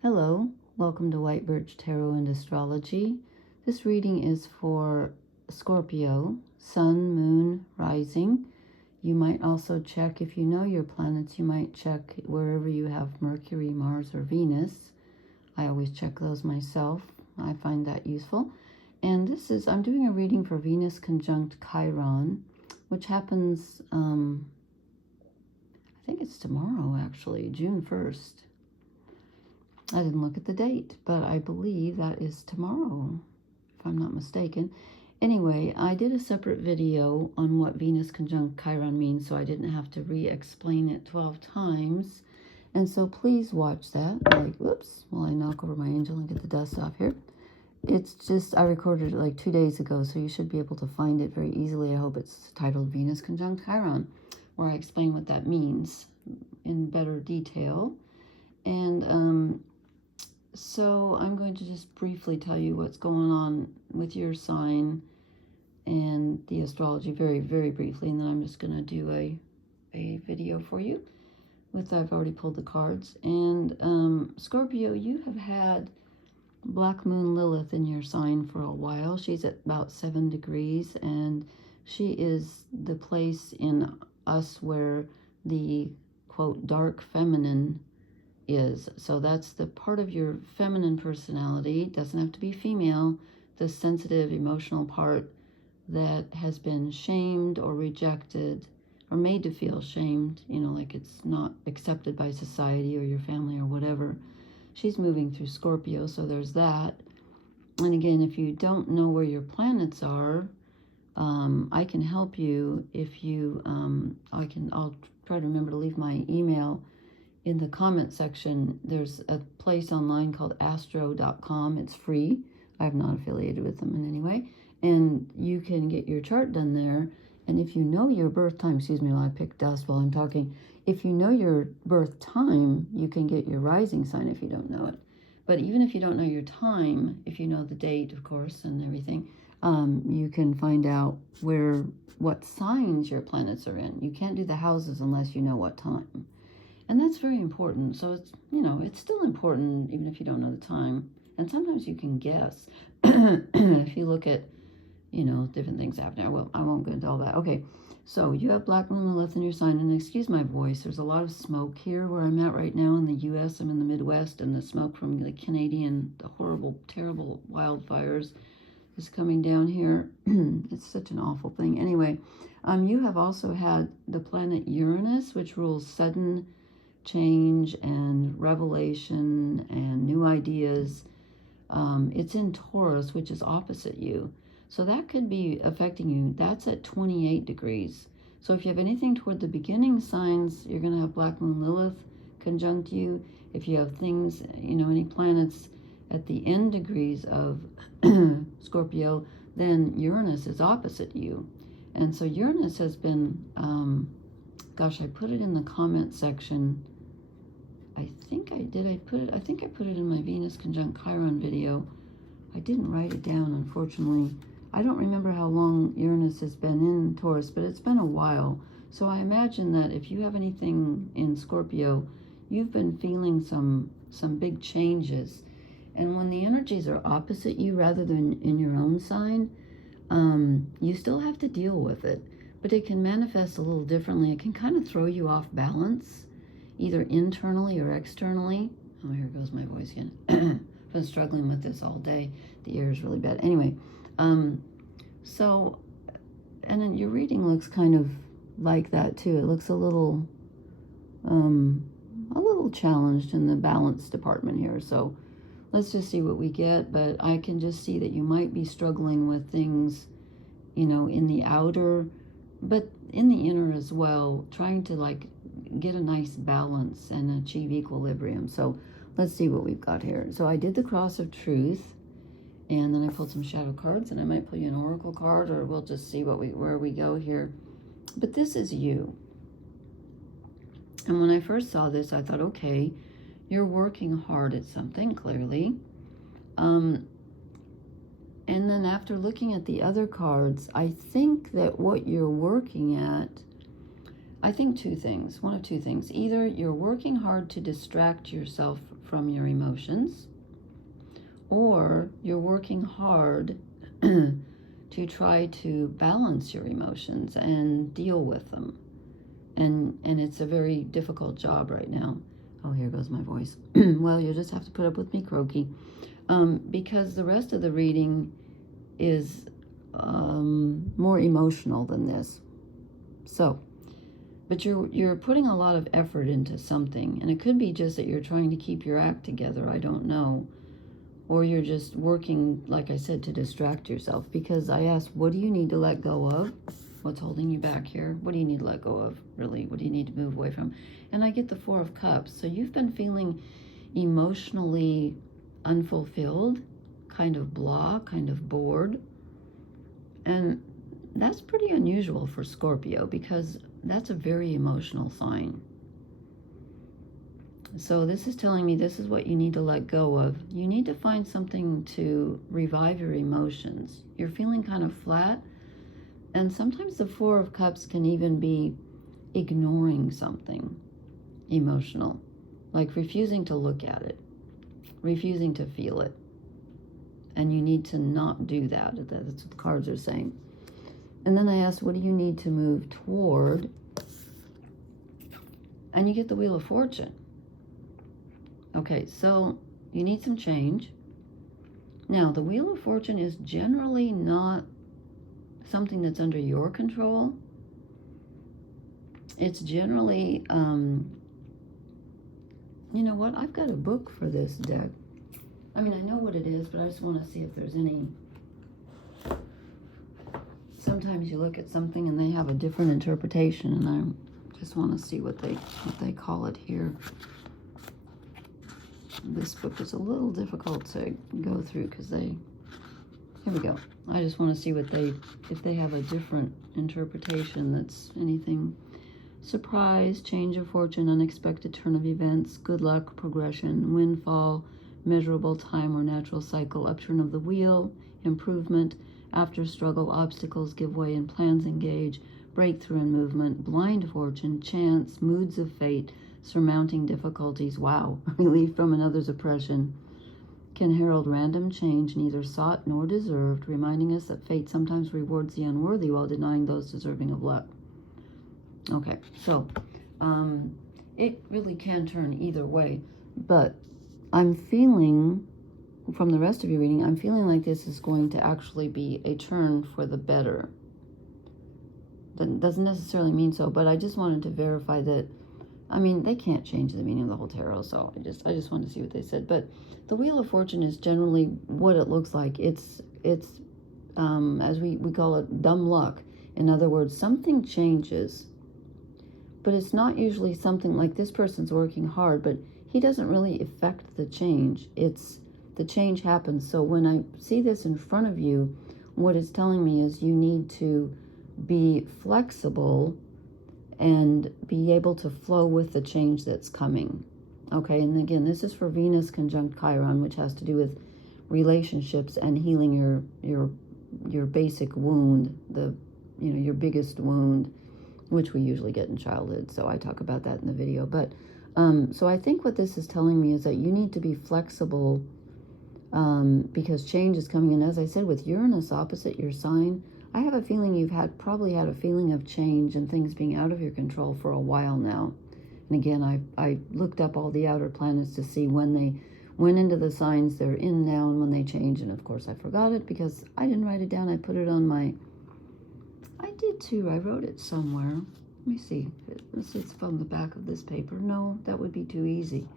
Hello, welcome to White Birch Tarot and Astrology. This reading is for Scorpio, Sun, Moon, Rising. You might also check, if you know your planets, you might check wherever you have Mercury, Mars, or Venus. I always check those myself. I find that useful. And I'm doing a reading for Venus conjunct Chiron, which happens, I think it's tomorrow actually, June 1st. I didn't look at the date, but I believe that is tomorrow, if I'm not mistaken. Anyway, I did a separate video on what Venus conjunct Chiron means, so I didn't have to re-explain it 12 times. And so please watch that. Whoops, while I knock over my angel and get the dust off here. It's just, I recorded it like 2 days ago, so you should be able to find it very easily. I hope it's titled Venus conjunct Chiron, where I explain what that means in better detail. And so I'm going to just briefly tell you what's going on with your sign and the astrology very, very briefly. And then I'm just going to do a video for you I've already pulled the cards. And Scorpio, you have had Black Moon Lilith in your sign for a while. She's at about 7 degrees, and she is the place in us where the, quote, dark feminine is. So that's the part of your feminine personality. It doesn't have to be female. The sensitive, emotional part that has been shamed or rejected or made to feel shamed, like it's not accepted by society or your family or whatever. She's moving through Scorpio, so there's that. And again, if you don't know where your planets are, I can help you if you, I'll try to remember to leave my email in the comment section. There's a place online called astro.com. It's free. I'm not affiliated with them in any way. And you can get your chart done there. And if you know your birth time, excuse me while I pick dust while I'm talking, if you know your birth time, you can get your rising sign if you don't know it. But even if you don't know your time, if you know the date, of course, and everything, you can find out what signs your planets are in. You can't do the houses unless you know what time. And that's very important. So it's, it's still important even if you don't know the time. And sometimes you can guess. If you look at, different things happening. Well, I won't go into all that. Okay, so you have Black Moon Lilith in your sign. And excuse my voice. There's a lot of smoke here where I'm at right now in the U.S. I'm in the Midwest, and the smoke from the the horrible, terrible wildfires is coming down here. It's such an awful thing. Anyway, you have also had the planet Uranus, which rules sudden change and revelation and new ideas. It's in Taurus, which is opposite you. So that could be affecting you. That's at 28 degrees. So if you have anything toward the beginning signs, you're going to have Black Moon Lilith conjunct you. If you have things, any planets at the end degrees of Scorpio, then Uranus is opposite you. And so Uranus has been, gosh, I put it in the comment section. I think I did. I think I put it in my Venus conjunct Chiron video. I didn't write it down, unfortunately. I don't remember how long Uranus has been in Taurus, but it's been a while. So I imagine that if you have anything in Scorpio, you've been feeling some big changes. And when the energies are opposite you rather than in your own sign, you still have to deal with it. But it can manifest a little differently. It can kind of throw you off balance, either internally or externally. Oh, here goes my voice again. I've been struggling with this all day. The ear is really bad. Anyway, and then your reading looks kind of like that too. It looks a little challenged in the balance department here. So let's just see what we get. But I can just see that you might be struggling with things, in the outer, but in the inner as well, trying to get a nice balance and achieve equilibrium. So let's see what we've got here. So I did the Cross of Truth, and then I pulled some shadow cards, and I might pull you an oracle card, or we'll just see where we go here. But this is you. And when I first saw this, I thought, okay, you're working hard at something, clearly. And then after looking at the other cards, I think that what you're working at, I think two things, one of two things. Either you're working hard to distract yourself from your emotions, or you're working hard to try to balance your emotions and deal with them. And it's a very difficult job right now. Oh, here goes my voice. Well, you'll just have to put up with me croaky. Because the rest of the reading is more emotional than this. So, but you're putting a lot of effort into something, and it could be just that you're trying to keep your act together, I don't know. Or you're just working, like I said, to distract yourself. Because I asked, what do you need to let go of? What's holding you back here? What do you need to let go of, really? What do you need to move away from? And I get the Four of Cups. So you've been feeling emotionally unfulfilled, kind of blah, kind of bored. And that's pretty unusual for Scorpio, because that's a very emotional sign. So this is telling me this is what you need to let go of. You need to find something to revive your emotions. You're feeling kind of flat. And sometimes the Four of Cups can even be ignoring something emotional, like refusing to look at it, refusing to feel it. And you need to not do that. That's what the cards are saying. And then I asked, what do you need to move toward? And you get the Wheel of Fortune. Okay, so you need some change. Now, the Wheel of Fortune is generally not something that's under your control. It's generally, you know what? I've got a book for this deck. I mean, I know what it is, but I just want to see if there's any. Sometimes you look at something and they have a different interpretation, and I just want to see what they call it here. This book is a little difficult to go through because here we go. I just want to see if they have a different interpretation that's anything. Surprise, change of fortune, unexpected turn of events, good luck, progression, windfall, measurable time or natural cycle, upturn of the wheel, improvement, after struggle, obstacles give way and plans engage, breakthrough and movement, blind fortune, chance, moods of fate, surmounting difficulties, wow, relief from another's oppression, can herald random change, neither sought nor deserved, reminding us that fate sometimes rewards the unworthy while denying those deserving of luck. Okay, so it really can turn either way, but I'm feeling, from the rest of your reading, I'm feeling like this is going to actually be a turn for the better. That doesn't necessarily mean so, but I just wanted to verify that. I mean, they can't change the meaning of the whole tarot, so I just wanted to see what they said. But the Wheel of Fortune is generally what it looks like. It's as we call it, dumb luck. In other words, something changes, but it's not usually something like this person's working hard, but he doesn't really affect the change. It's the change happens. So when I see this in front of you, what it's telling me is you need to be flexible and be able to flow with the change that's coming. Okay, and again, this is for Venus conjunct Chiron, which has to do with relationships and healing your basic wound, your biggest wound, which we usually get in childhood. So I talk about that in the video. But so I think what this is telling me is that you need to be flexible because change is coming. And as I said, with Uranus opposite your sign, I have a feeling you've probably had a feeling of change and things being out of your control for a while now. And again, I looked up all the outer planets to see when they went into the signs they're in now and when they change. And of course, I forgot it because I didn't write it down. I put it on my... I did too. I wrote it somewhere. Let me see. It's from the back of this paper. No, that would be too easy.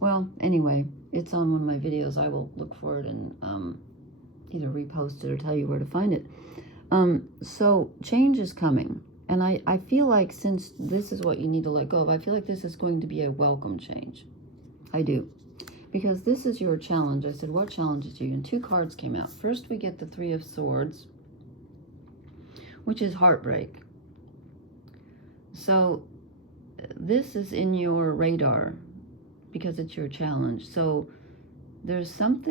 Well, anyway, it's on one of my videos. I will look for it and either repost it or tell you where to find it. So change is coming. And I feel like since this is what you need to let go of, I feel like this is going to be a welcome change. I do. Because this is your challenge. I said, what challenges you? And 2 cards came out. First, we get the 3 of Swords, which is heartbreak. So this is in your radar because it's your challenge. So there's some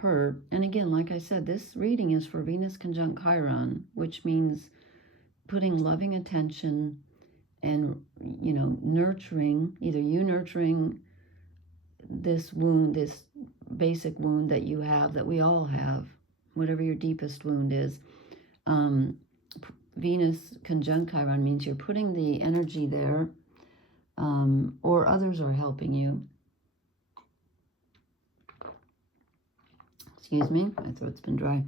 hurt. And again, like I said, this reading is for Venus conjunct Chiron, which means putting loving attention and, you know, nurturing, either you nurturing this wound, this basic wound that you have, that we all have, whatever your deepest wound is. Venus conjunct Chiron means you're putting the energy there, or others are helping you. Excuse me, my throat's been dry.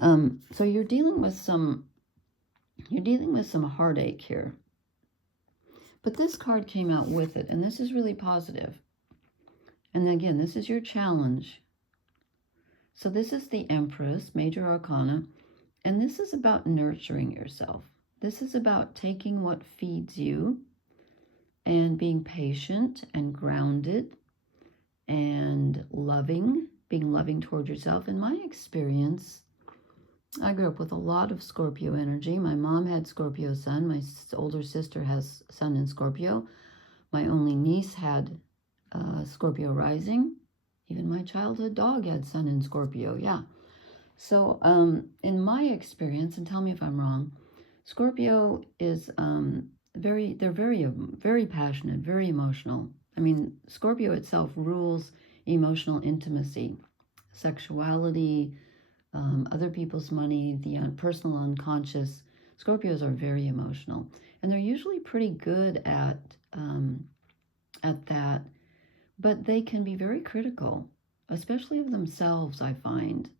So you're dealing with some heartache here. But this card came out with it, and this is really positive. And again, this is your challenge. So this is the Empress, Major Arcana, and this is about nurturing yourself. This is about taking what feeds you and being patient and grounded and loving, being loving toward yourself. In my experience, I grew up with a lot of Scorpio energy. My mom had Scorpio sun. My older sister has sun in Scorpio. My only niece had Scorpio rising. Even my childhood dog had sun in Scorpio. Yeah. So in my experience, and tell me if I'm wrong, Scorpio is they're very passionate, very emotional. I mean, Scorpio itself rules emotional intimacy, sexuality, other people's money, the personal unconscious. Scorpios are very emotional, and they're usually pretty good at that, but they can be very critical, especially of themselves, I find.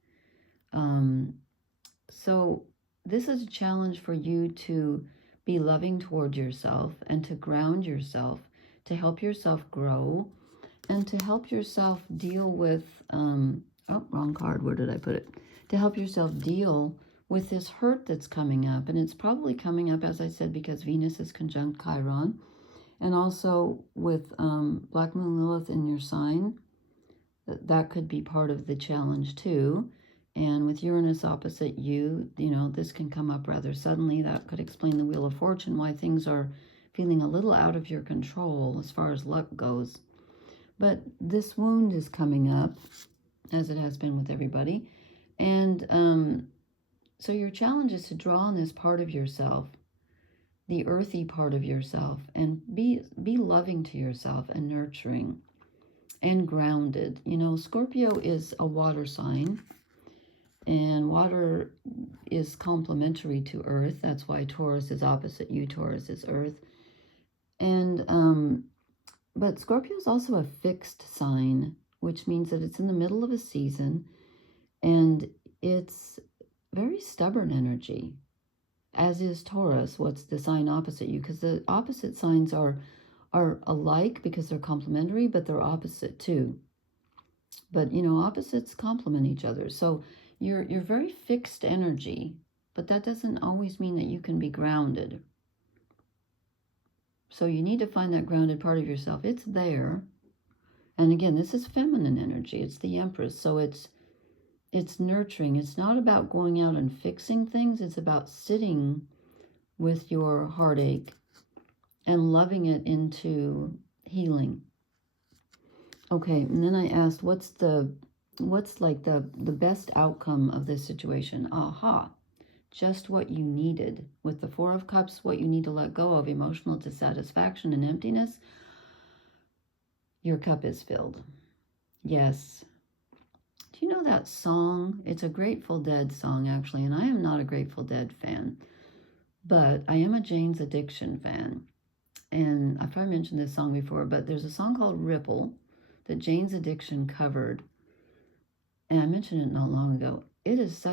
So this is a challenge for you to be loving toward yourself and to ground yourself, to help yourself grow, and to help yourself deal with, oh, wrong card, where did I put it? To help yourself deal with this hurt that's coming up. And it's probably coming up, as I said, because Venus is conjunct Chiron, and also with Black Moon Lilith in your sign. That could be part of the challenge too. And with Uranus opposite you, you know, this can come up rather suddenly. That could explain the Wheel of Fortune, why things are feeling a little out of your control as far as luck goes. But this wound is coming up, as it has been with everybody. And so your challenge is to draw on this part of yourself, the earthy part of yourself, and be loving to yourself and nurturing and grounded. You know, Scorpio is a water sign, and water is complementary to Earth. That's why Taurus is opposite you. Taurus is Earth. And but Scorpio is also a fixed sign, which means that it's in the middle of a season, and it's very stubborn energy, as is Taurus, what's the sign opposite you, because the opposite signs are alike because they're complementary, but they're opposite too. But, you know, opposites complement each other. So you're very fixed energy, but that doesn't always mean that you can be grounded. So you need to find that grounded part of yourself. It's there. And again, this is feminine energy. It's the Empress. So it's nurturing. It's not about going out and fixing things. It's about sitting with your heartache and loving it into healing. Okay, and then I asked, what's like the best outcome of this situation? Aha, just what you needed. With the Four of Cups, what you need to let go of, emotional dissatisfaction and emptiness, your cup is filled. Yes. Do you know that song? It's a Grateful Dead song, actually, and I am not a Grateful Dead fan, but I am a Jane's Addiction fan. And I've probably mentioned this song before, but there's a song called Ripple that Jane's Addiction covered, and I mentioned it not long ago. It's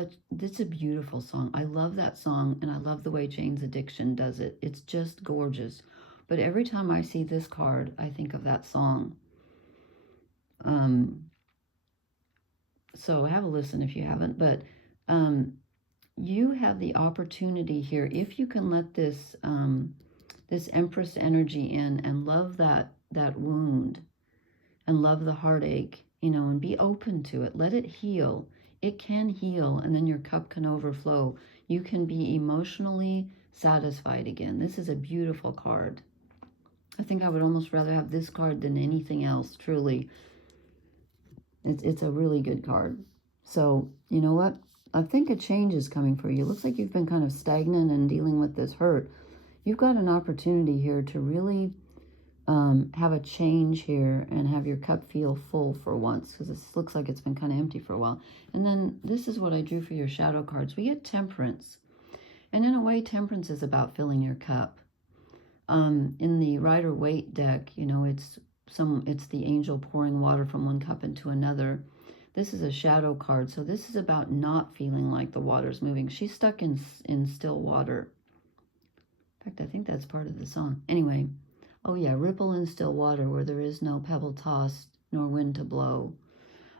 a beautiful song. I love that song, and I love the way Jane's Addiction does it. It's just gorgeous. But every time I see this card, I think of that song. So have a listen if you haven't, but you have the opportunity here, if you can let this this Empress energy in and love that wound and love the heartache, you know, and be open to it. Let it heal. It can heal, and then your cup can overflow. You can be emotionally satisfied again. This is a beautiful card. I think I would almost rather have this card than anything else, truly. It's a really good card. So, you know what? I think a change is coming for you. It looks like you've been kind of stagnant and dealing with this hurt. you've got an opportunity here to really have a change here and have your cup feel full for once, because this looks like it's been kind of empty for a while. And then this is what I drew for your shadow cards. We get Temperance. And in a way, Temperance is about filling your cup. In the Rider-Waite deck, you know, it's the angel pouring water from one cup into another. This is a shadow card, so this is about not feeling like the water's moving. She's stuck in still water. In fact, I think that's part of the song. Anyway, oh yeah, ripple in still water where there is no pebble tossed nor wind to blow.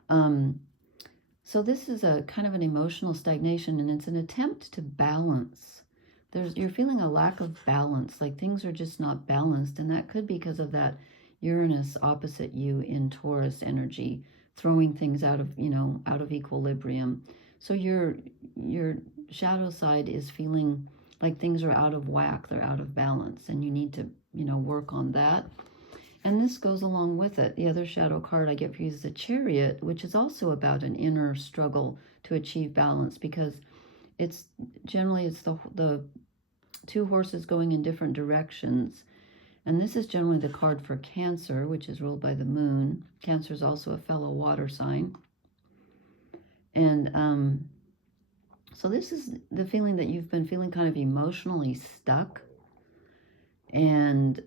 So this is a kind of an emotional stagnation, and it's an attempt to balance. You're feeling a lack of balance, like things are just not balanced, and that could be because of that Uranus opposite you in Taurus energy, throwing things out of, out of equilibrium. So your shadow side is feeling like things are out of whack, they're out of balance, and you need to, work on that. And this goes along with it. The other shadow card I get for you is the Chariot, which is also about an inner struggle to achieve balance, because it's the two horses going in different directions. And this is generally the card for Cancer, which is ruled by the moon. Cancer is also a fellow water sign. And so this is the feeling that you've been feeling kind of emotionally stuck and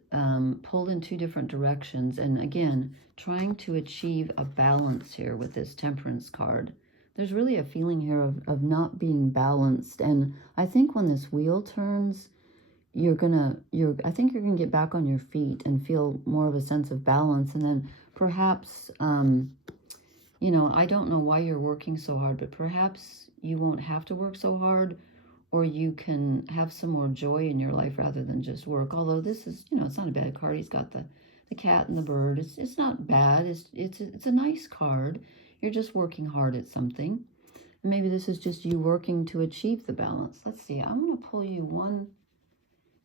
pulled in two different directions. And again, trying to achieve a balance here with this Temperance card. There's really a feeling here of not being balanced. And I think when this wheel turns, I think you're gonna get back on your feet and feel more of a sense of balance. And then perhaps, I don't know why you're working so hard, but perhaps you won't have to work so hard, or you can have some more joy in your life rather than just work. Although this is, it's not a bad card. He's got the cat and the bird. It's not bad. It's a nice card. You're just working hard at something. And maybe this is just you working to achieve the balance. Let's see. I'm going to pull you one.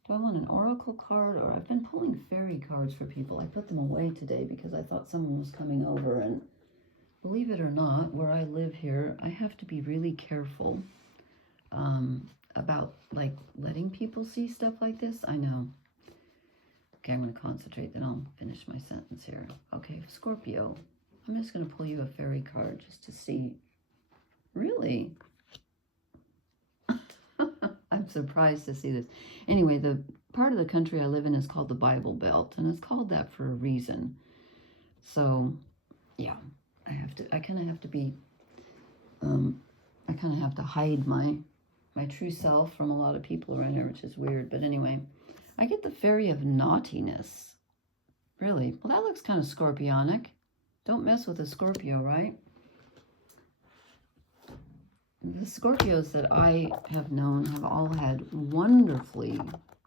Do I want an oracle card? Or I've been pulling fairy cards for people. I put them away today because I thought someone was coming over. And believe it or not, where I live here, I have to be really careful about like letting people see stuff like this. I know. Okay, I'm going to concentrate, then I'll finish my sentence here. Okay, Scorpio. I'm just going to pull you a fairy card just to see. Really? I'm surprised to see this. Anyway, the part of the country I live in is called the Bible Belt, and it's called that for a reason. So, yeah, I kind of have to hide my true self from a lot of people around here, which is weird. But anyway, I get the Fairy of Naughtiness. Really? Well, that looks kind of Scorpionic. Don't mess with a Scorpio, right? The Scorpios that I have known have all had wonderfully,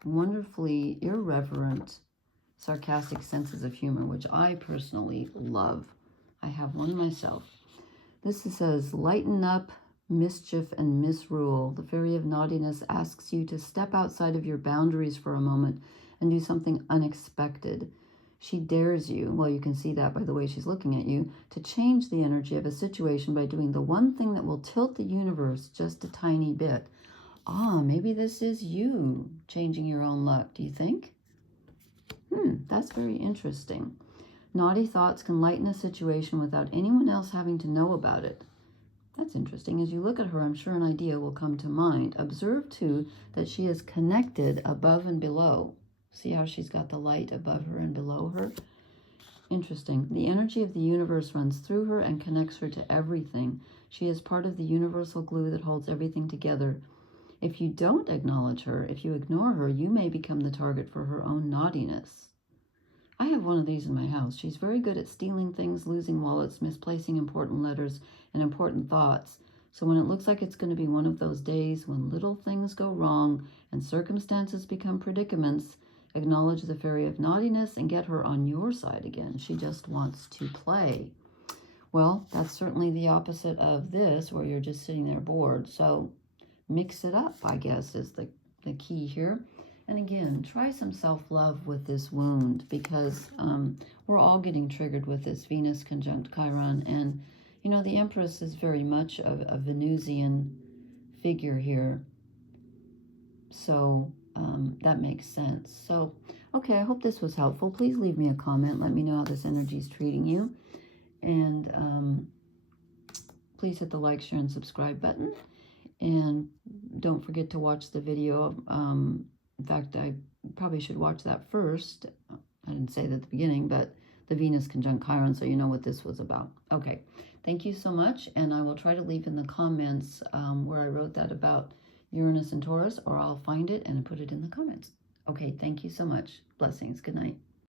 wonderfully irreverent, sarcastic senses of humor, which I personally love. I have one myself. This says, lighten up, mischief, and misrule. The Fairy of Naughtiness asks you to step outside of your boundaries for a moment and do something unexpected. She dares you, well, you can see that by the way she's looking at you, to change the energy of a situation by doing the one thing that will tilt the universe just a tiny bit. Maybe this is you changing your own luck, do you think? That's very interesting. Naughty thoughts can lighten a situation without anyone else having to know about it. That's interesting. As you look at her, I'm sure an idea will come to mind. Observe, too, that she is connected above and below. See how she's got the light above her and below her? Interesting. The energy of the universe runs through her and connects her to everything. She is part of the universal glue that holds everything together. If you don't acknowledge her, if you ignore her, you may become the target for her own naughtiness. I have one of these in my house. She's very good at stealing things, losing wallets, misplacing important letters and important thoughts. So when it looks like it's going to be one of those days when little things go wrong and circumstances become predicaments, acknowledge the Fairy of Naughtiness and get her on your side again. She just wants to play. Well, that's certainly the opposite of this, where you're just sitting there bored. So mix it up, I guess, is the key here. And again, try some self-love with this wound, because we're all getting triggered with this Venus conjunct Chiron. And, the Empress is very much a Venusian figure here. So that makes sense. So, okay, I hope this was helpful. Please leave me a comment. Let me know how this energy is treating you. And please hit the like, share, and subscribe button. And don't forget to watch the video. In fact, I probably should watch that first. I didn't say that at the beginning, but the Venus conjunct Chiron, so you know what this was about. Okay, thank you so much. And I will try to leave in the comments where I wrote that about Uranus and Taurus, or I'll find it and put it in the comments. Okay, thank you so much. Blessings. Good night.